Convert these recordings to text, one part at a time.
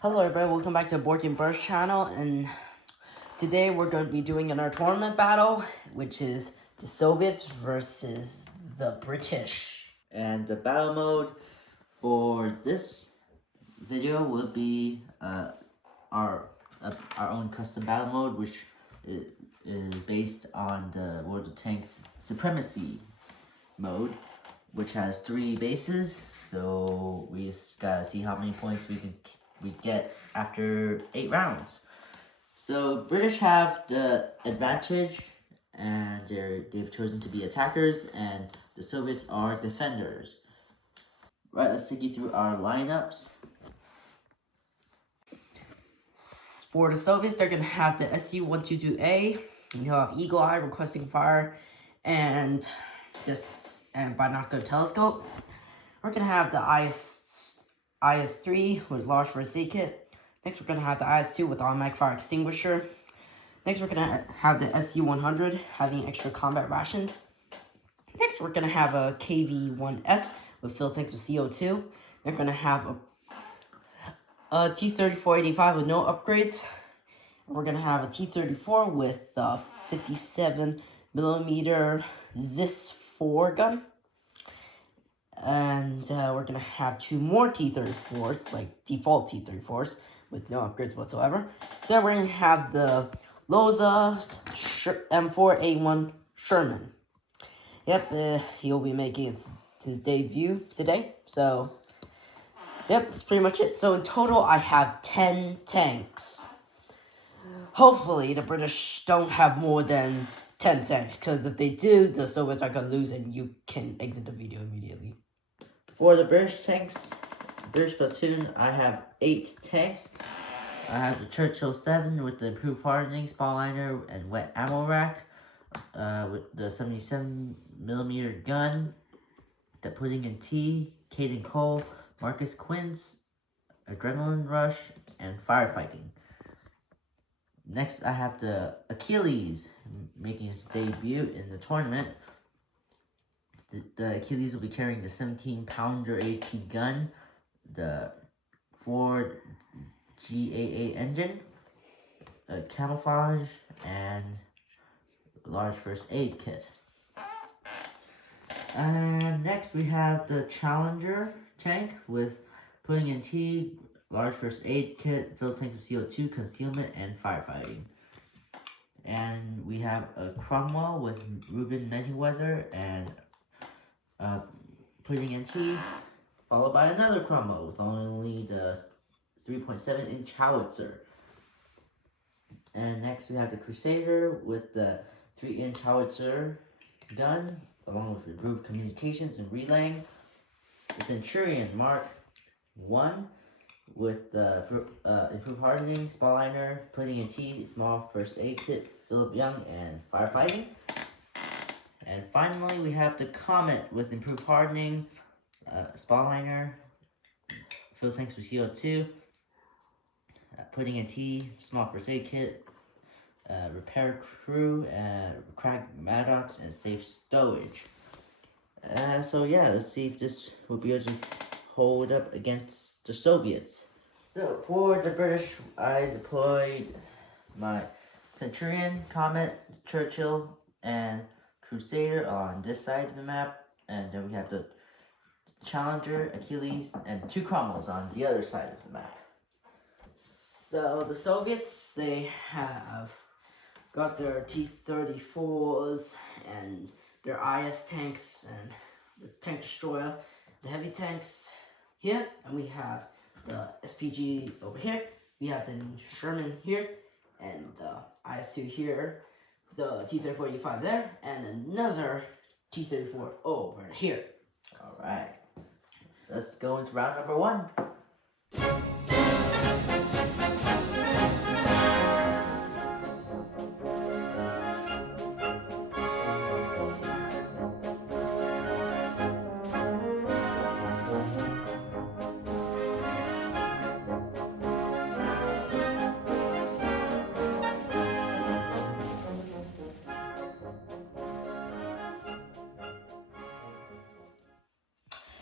Hello everybody, welcome back to Bork and Burst channel, and today we're going to be doing another tournament battle, which is the Soviets versus the British. And the battle mode for this video will be our own custom battle mode, which is based on the World of Tanks Supremacy mode, which has 3 bases. So we just gotta see how many points we get after 8 rounds. So British have the advantage, and they've chosen to be attackers, and the Soviets are defenders. Right, let's take you through our lineups. For the Soviets, they're going to have the SU-122A, and you'll have Eagle Eye, Requesting Fire, and Binocular Telescope. We're going to have the IS-3 with Large First Aid Kit. Next, we're going to have the IS-2 with Automatic Fire Extinguisher. Next, we're going to have the SU-100 having extra combat rations. Next, we're going to have a KV-1S with field tanks with CO2. They're going to have a T-34-85 with no upgrades. We're going to have a T-34 with 57mm ZIS-4 gun. And we're going to have 2 more T-34s, like default T-34s, with no upgrades whatsoever. Then we're going to have the Loza M4A1 Sherman. Yep, he'll be making his debut today. So, yep, that's pretty much it. So in total, I have 10 tanks. Hopefully, the British don't have more than 10 tanks, because if they do, the Soviets are going to lose and you can exit the video immediately. For the British tanks, British platoon, I have 8 tanks. I have the Churchill 7 with the improved hardening, spall liner, and wet ammo rack. With the 77mm gun, the Pudding and Tea, Caden Cole, Marcus Quince, Adrenaline Rush, and Firefighting. Next, I have the Achilles making his debut in the tournament. The Achilles will be carrying the 17-pounder AT gun, the Ford GAA engine, a camouflage, and large first aid kit. And next we have the Challenger tank with Pudding and Tea, large first aid kit, field tank with CO2, concealment, and firefighting. And we have a Cromwell with Reuben Manyweather and Pudding and Tea, followed by another Cromwell with only the 3.7-inch howitzer. And next we have the Crusader with the 3-inch howitzer gun, along with improved communications and relaying. The Centurion Mark 1 with the improved hardening, spall liner, Pudding and Tea, small first aid kit, Philip Young, and firefighting. And finally, we have the Comet with improved hardening, spall liner, field tanks with CO2, Pudding and Tea, small first aid kit, repair crew, cracked Maddox, and safe stowage. So yeah, let's see if this will be able to hold up against the Soviets. So for the British, I deployed my Centurion, Comet, Churchill, and Crusader on this side of the map, and then we have the Challenger, Achilles, and 2 Cromwells on the other side of the map. So the Soviets, they have got their T-34s and their IS tanks and the tank destroyer, the heavy tanks here, and we have the SPG over here. We have the Sherman here, and the IS-2 here, the T-34-85 there, and another T-34 over here. Alright, let's go into round number 1.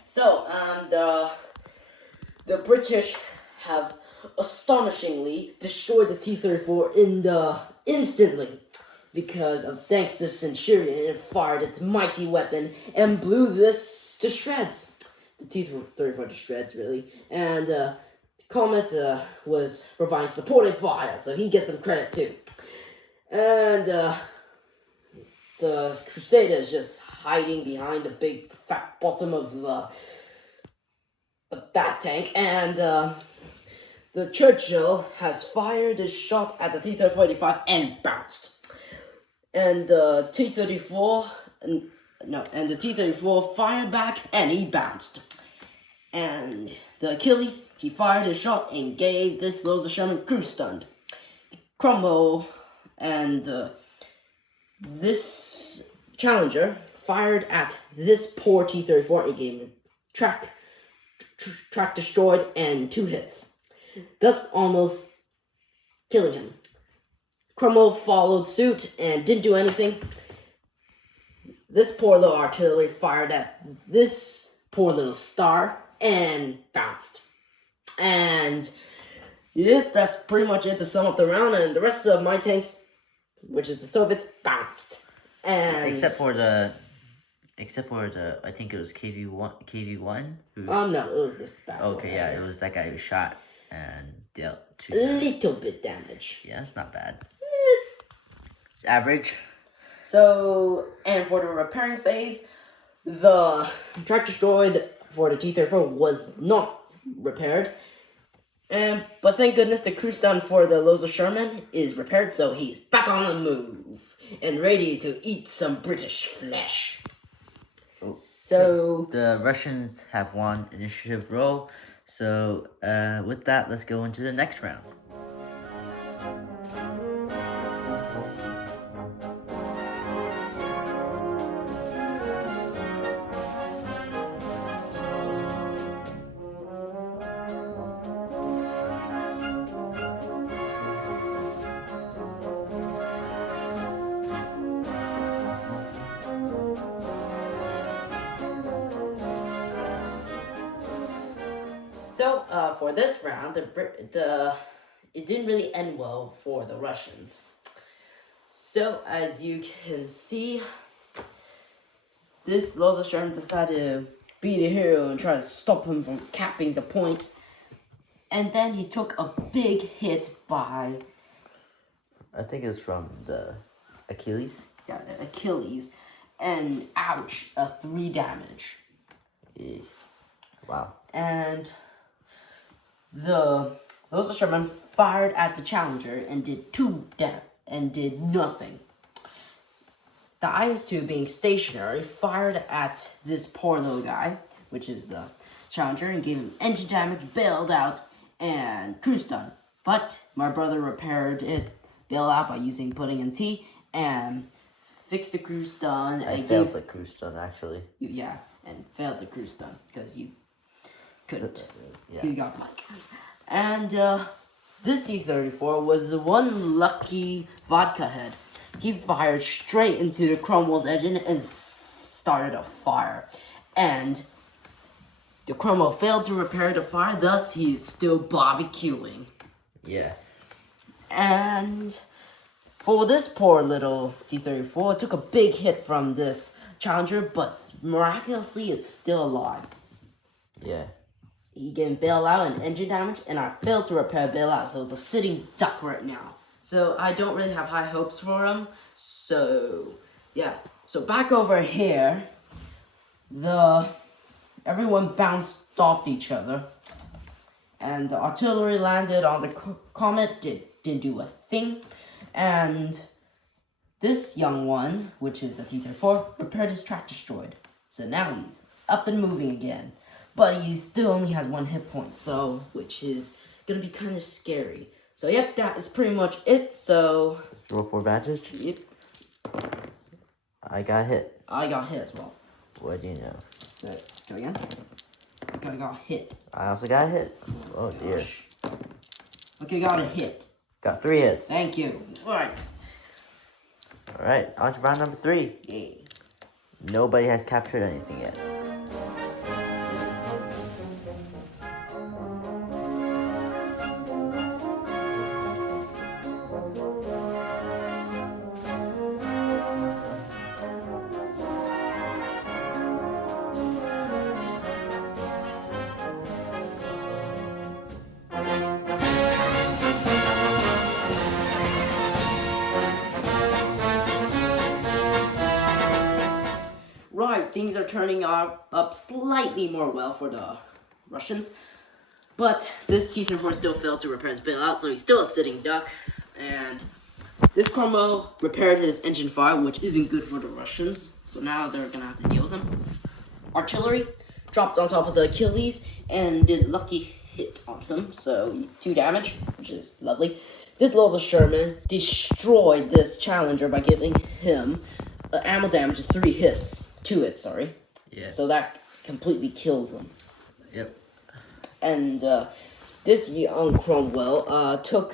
So, the British have astonishingly destroyed the T-34 instantly. Because of thanks to Centurion, it fired its mighty weapon and blew this to shreds. The T-34 to shreds, really. And Comet was providing supportive fire, so he gets some credit too. And the Crusader is just hiding behind the big fat bottom of that tank, and the Churchill has fired a shot at the T-34-85 and bounced. And the T-34, and the T-34 fired back and he bounced. And the Achilles, he fired a shot and gave this Loza Sherman crew stunned. Cromwell and this Challenger fired at this poor T-34 and gave him track destroyed and 2 hits, thus almost killing him. Cromwell followed suit and didn't do anything. This poor little artillery fired at this poor little star and bounced. And yeah, that's pretty much it to sum up the round. And the rest of my tanks, which is the Soviets, bounced. And except for the I think it was KV1 who... no, it was this bad boy. Okay, yeah, it was that guy who shot and dealt 2 little bit damage. Yeah, it's not bad. It's average. So, and for the repairing phase, the track destroyed for the T-34 was not repaired. But thank goodness the crew stun for the Loza Sherman is repaired, so he's back on the move and ready to eat some British flesh. So the Russians have won initiative roll. So with that, let's go into the next round. So, for this round, it didn't really end well for the Russians. So, as you can see, this Loza Sherman decided to be the hero and try to stop him from capping the point. And then he took a big hit by... I think it was from the Achilles. Yeah, the Achilles. And ouch, a 3 damage. Yeah. Wow. And the Loza Sherman fired at the Challenger and did 2 damage and did nothing. The IS-2, being stationary, fired at this poor little guy, which is the Challenger, and gave him engine damage, bailed out, and crew stun. But my brother repaired it, bailed out by putting in T, and fixed the crew stun. I failed the crew stun, actually. Yeah, and failed the crew stun, because you couldn't. Yeah. So you got blank. And this T-34 was the one lucky vodka head. He fired straight into the Cromwell's engine and started a fire. And the Cromwell failed to repair the fire, thus he's still barbecuing. Yeah. And for this poor little T-34, it took a big hit from this Challenger, but miraculously it's still alive. Yeah. He getting bailout and engine damage, and I failed to repair bailout, so it's a sitting duck right now. So I don't really have high hopes for him. So yeah. So back over here, everyone bounced off each other, and the artillery landed on the Comet. Didn't do a thing, and this young one, which is the T-34, repaired his track destroyed. So now he's up and moving again. But he still only has 1 hit point, so, which is gonna be kind of scary. So, yep, that is pretty much it, so... Roll for advantage? Yep. I got hit. I got hit as well. What do you know? So, go again. Okay, I got hit. I also got hit. Oh, dear. Okay, got a hit. Got 3 hits. Thank you. Alright. Alright, on to round number 3. Yay. Nobody has captured anything yet. things are turning up slightly more well for the Russians. But this T-34 still failed to repair his bailout, so he's still a sitting duck. And this Cromwell repaired his engine fire, which isn't good for the Russians. So now they're going to have to deal with him. Artillery dropped on top of the Achilles and did lucky hit on him. So 2 damage, which is lovely. This Loza Sherman destroyed this Challenger by giving him ammo damage of 2 hits, sorry. Yeah. So that completely kills them. Yep. And this young Cromwell took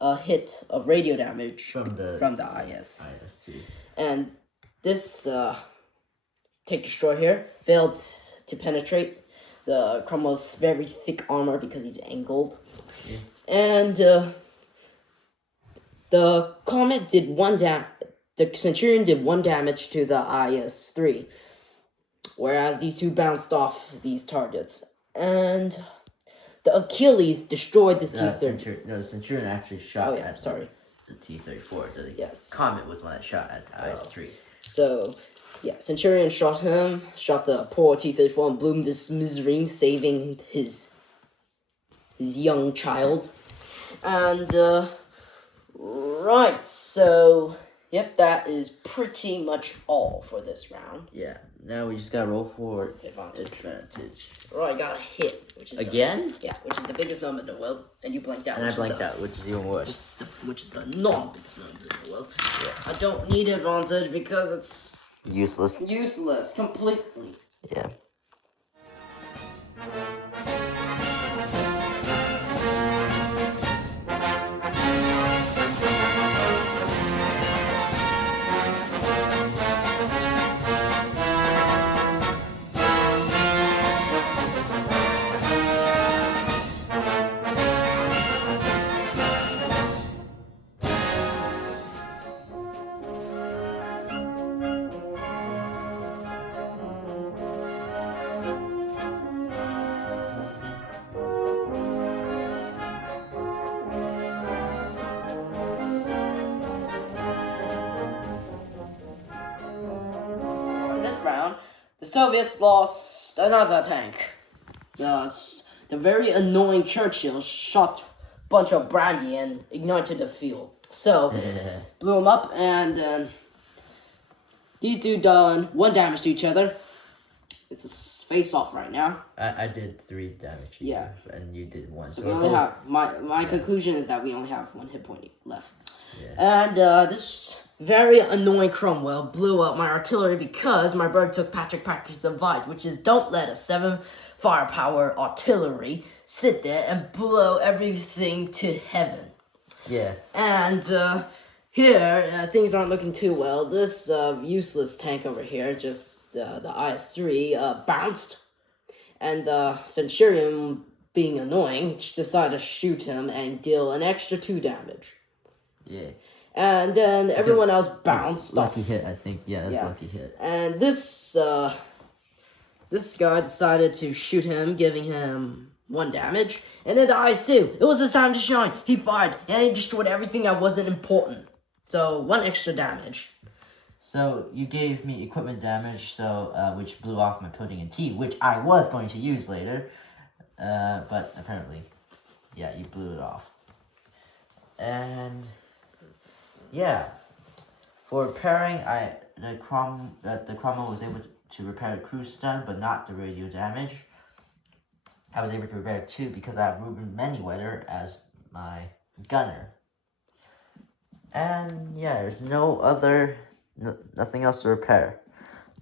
a hit of radio damage From the IS. IS-2. And this Take Destroy here failed to penetrate the Cromwell's very thick armor because he's angled. Yeah. And the Comet did the Centurion did 1 damage to the IS-3, whereas these 2 bounced off these targets. And the Achilles destroyed the T-34. No, the Centurion actually shot at the T-34. The Comet was one that shot at the IS-3. So, yeah, Centurion shot the poor T-34 and blew him to smithereens, saving his young child. And, right, so, yep, that is pretty much all for this round. Yeah, now we just gotta roll for Advantage. advantage. Right, I got a hit, which is Again? which is the biggest number in the world, and you blanked out. And I blanked out, which is even worse. Which is the non-biggest number in the world. Yeah. I don't need advantage because it's Useless. useless completely. Yeah. Round, the Soviets lost another tank. The very annoying Churchill shot a bunch of brandy and ignited the fuel. So, blew them up, and these two done 1 damage to each other. It's a face-off right now. I did 3 damage. Yeah. And you did 1. So we only have, my conclusion is that we only have 1 hit point left. Yeah. And this very annoying Cromwell blew up my artillery because my bird took Patrick Parker's advice, which is don't let a 7 firepower artillery sit there and blow everything to heaven. Yeah. And here, things aren't looking too well. This useless tank over here, just the IS-3, bounced. And the Centurion, being annoying, decided to shoot him and deal an extra 2 damage. Yeah. And then everyone else bounced. Lucky hit, I think. Yeah, that's lucky hit. And this guy decided to shoot him, giving him 1 damage. And then the IS-2, it was his time to shine. He fired, and he destroyed everything that wasn't important. So 1 extra damage. So you gave me equipment damage, which blew off my pudding and tea, which I was going to use later. But apparently, yeah, you blew it off. And yeah, for repairing, the Cromwell was able to repair the cruise stun, but not the radio damage. I was able to repair 2 because I have Ruben Manyweather as my gunner. And yeah, there's nothing else to repair.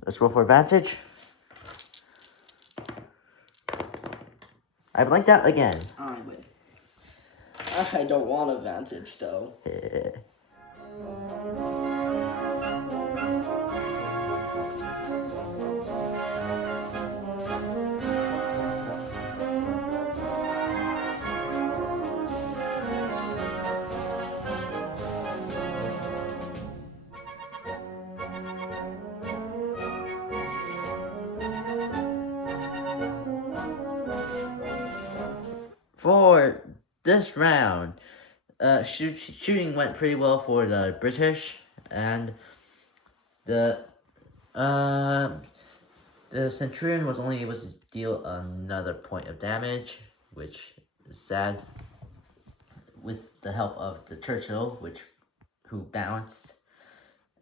Let's roll for advantage. I blanked out again. I win. I don't want advantage, though. For this round, shooting went pretty well for the British, and the The Centurion was only able to deal another point of damage, which is sad. With the help of the Churchill, who bounced,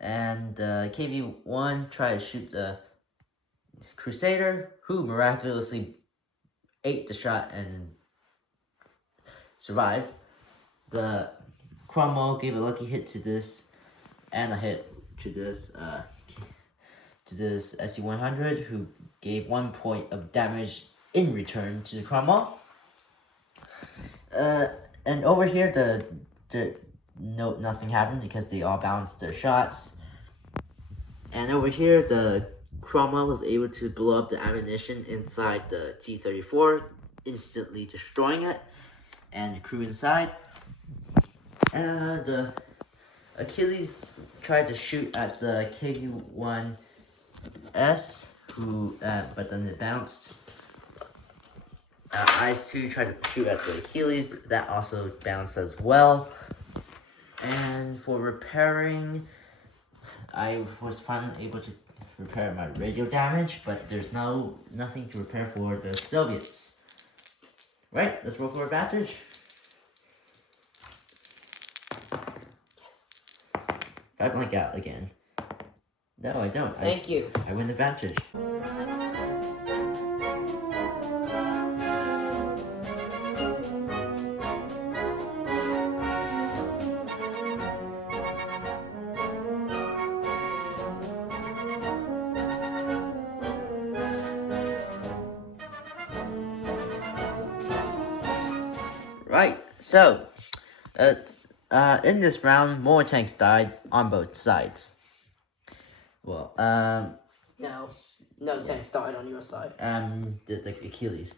and the KV-1 tried to shoot the Crusader, who miraculously ate the shot and survived. The Cromwell gave a lucky hit to this, and a hit to this SU-100, who gave 1 point of damage in return to the Cromwell. And over here, nothing happened because they all balanced their shots. And over here, the Cromwell was able to blow up the ammunition inside the T-34, instantly destroying it, and the crew inside. The Achilles tried to shoot at the KV-1S, but then it bounced. IS-2 tried to shoot at the Achilles, that also bounced as well. And for repairing, I was finally able to repair my radio damage, but there's nothing to repair for the Soviets. Right, let's roll for advantage. I blank out again. No, I don't. Thank you. I win advantage. Right, so, in this round, more tanks died on both sides. Well, No tanks died on your side. the Achilles.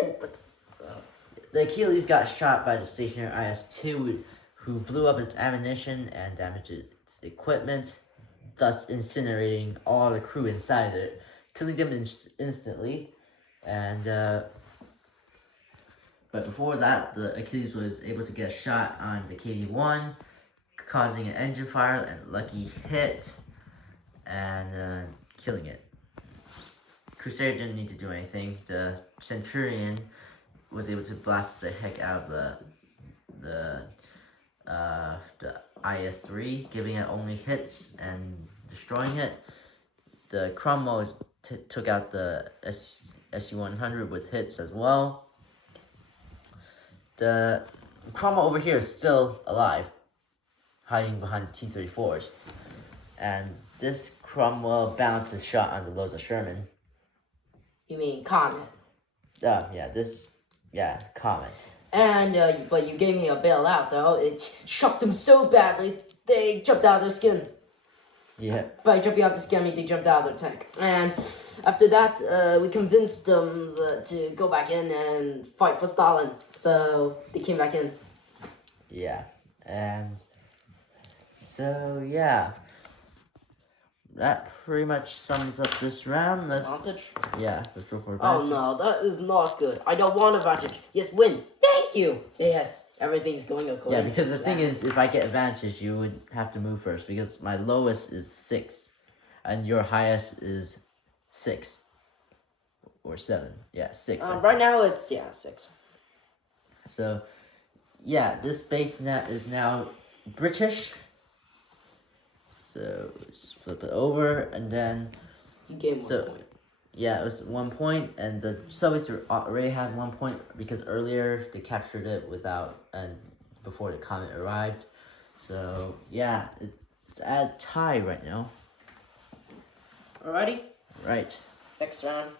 Wait, what The Achilles got shot by the stationary IS-2, who blew up its ammunition and damaged its equipment, thus incinerating all the crew inside it, killing them instantly. And, but before that, the Achilles was able to get a shot on the KV-1, causing an engine fire and lucky hit, and killing it. Crusader didn't need to do anything. The Centurion was able to blast the heck out of the IS-3, giving it only hits and destroying it. The Cromwell took out the SU-100 with hits as well. The Cromwell over here is still alive, hiding behind the T-34s. And this Cromwell bounced his shot on the Loza Sherman. You mean Comet? Comet. And, but you gave me a bailout, though. It shocked them so badly, they jumped out of their skin. Yeah. By jumping out of the skin, I mean they jumped out of their tank. And after that, we convinced them to go back in and fight for Stalin. So, they came back in. Yeah. And so, yeah. That pretty much sums up this round. Let's roll for advantage. Oh no, that is not good. I don't want advantage. Yes, win. Thank you. Yes, everything's going according. Yeah, because the thing is, if I get advantage, you would have to move first, because my lowest is 6, and your highest is 6 or 7. Yeah, 6. Right now it's 6. So, yeah, this base net is now British. So let's flip it over, and then you gained 1 point. Yeah, it was 1 point, and the Soviets already had 1 point because earlier they captured it before the comet arrived. So yeah, it's at tie right now. Alrighty. Right. Next round.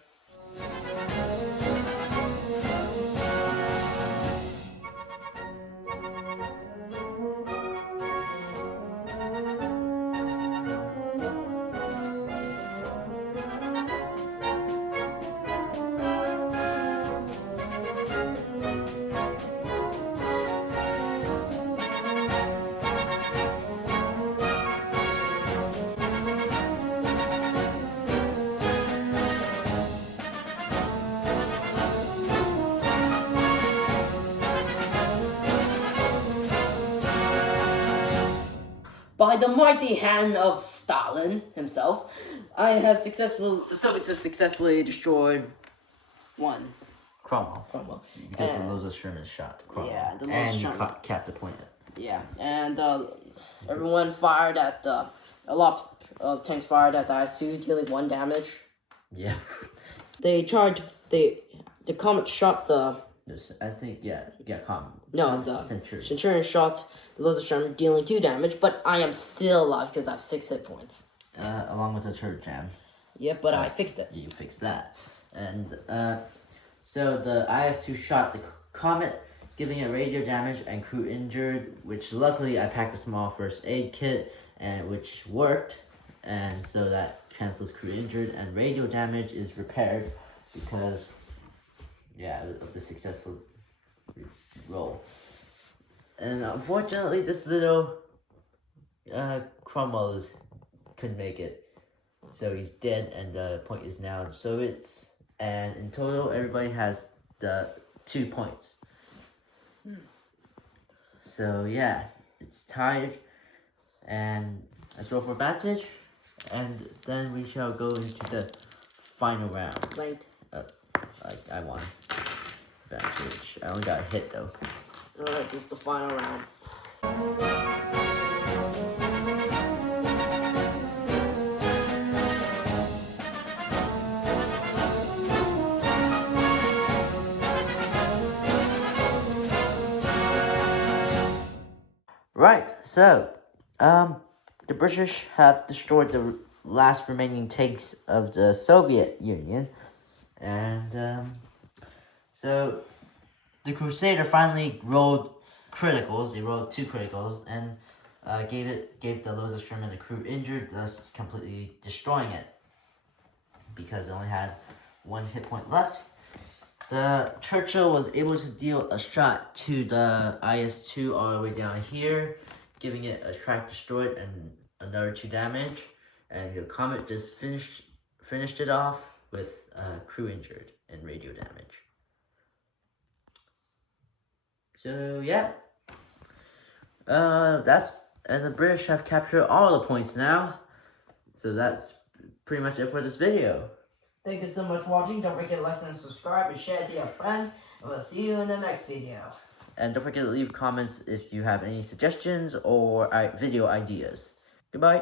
by the mighty hand of Stalin himself, the Soviets have successfully destroyed one. Cromwell. Because the Loza Sherman shot Cromwell. Yeah, the Loza and Sherman. you capped the point. Yeah, and everyone fired at a lot of tanks fired at the IS-2, dealing 1 damage. Yeah. The Comet shot the... I think, Comet. No, the Centurion shot the Loza Sherman, dealing 2 damage, but I am still alive because I have 6 hit points. Along with the turret jam. Yep, but I fixed it. You fixed that. And, so the IS-2 shot the Comet, giving it radio damage and crew injured, which luckily I packed a small first aid kit, and which worked, and so that cancels crew injured, and radio damage is repaired because, of the successful roll. And unfortunately, this little Cromwell couldn't make it, so he's dead, and the point is now the Soviets. And in total, everybody has the 2 points. So yeah, it's tied, and let's roll for advantage, and then we shall go into the final round. Right. I won. Advantage. I only got a hit though. Alright, this is the final round. Right, so, the British have destroyed the last remaining tanks of the Soviet Union, and, so, the Crusader finally rolled criticals. He rolled 2 criticals, and, gave the Loza Sherman a crew injured, thus completely destroying it, because it only had 1 hit point left. The Churchill was able to deal a shot to the IS-2 all the way down here, giving it a track destroyed and another 2 damage. And the Comet just finished it off with crew injured and radio damage. So yeah, and the British have captured all the points now. So that's pretty much it for this video. Thank you so much for watching. Don't forget to like and subscribe and share it to your friends. And we'll see you in the next video. And don't forget to leave comments if you have any suggestions or video ideas. Goodbye.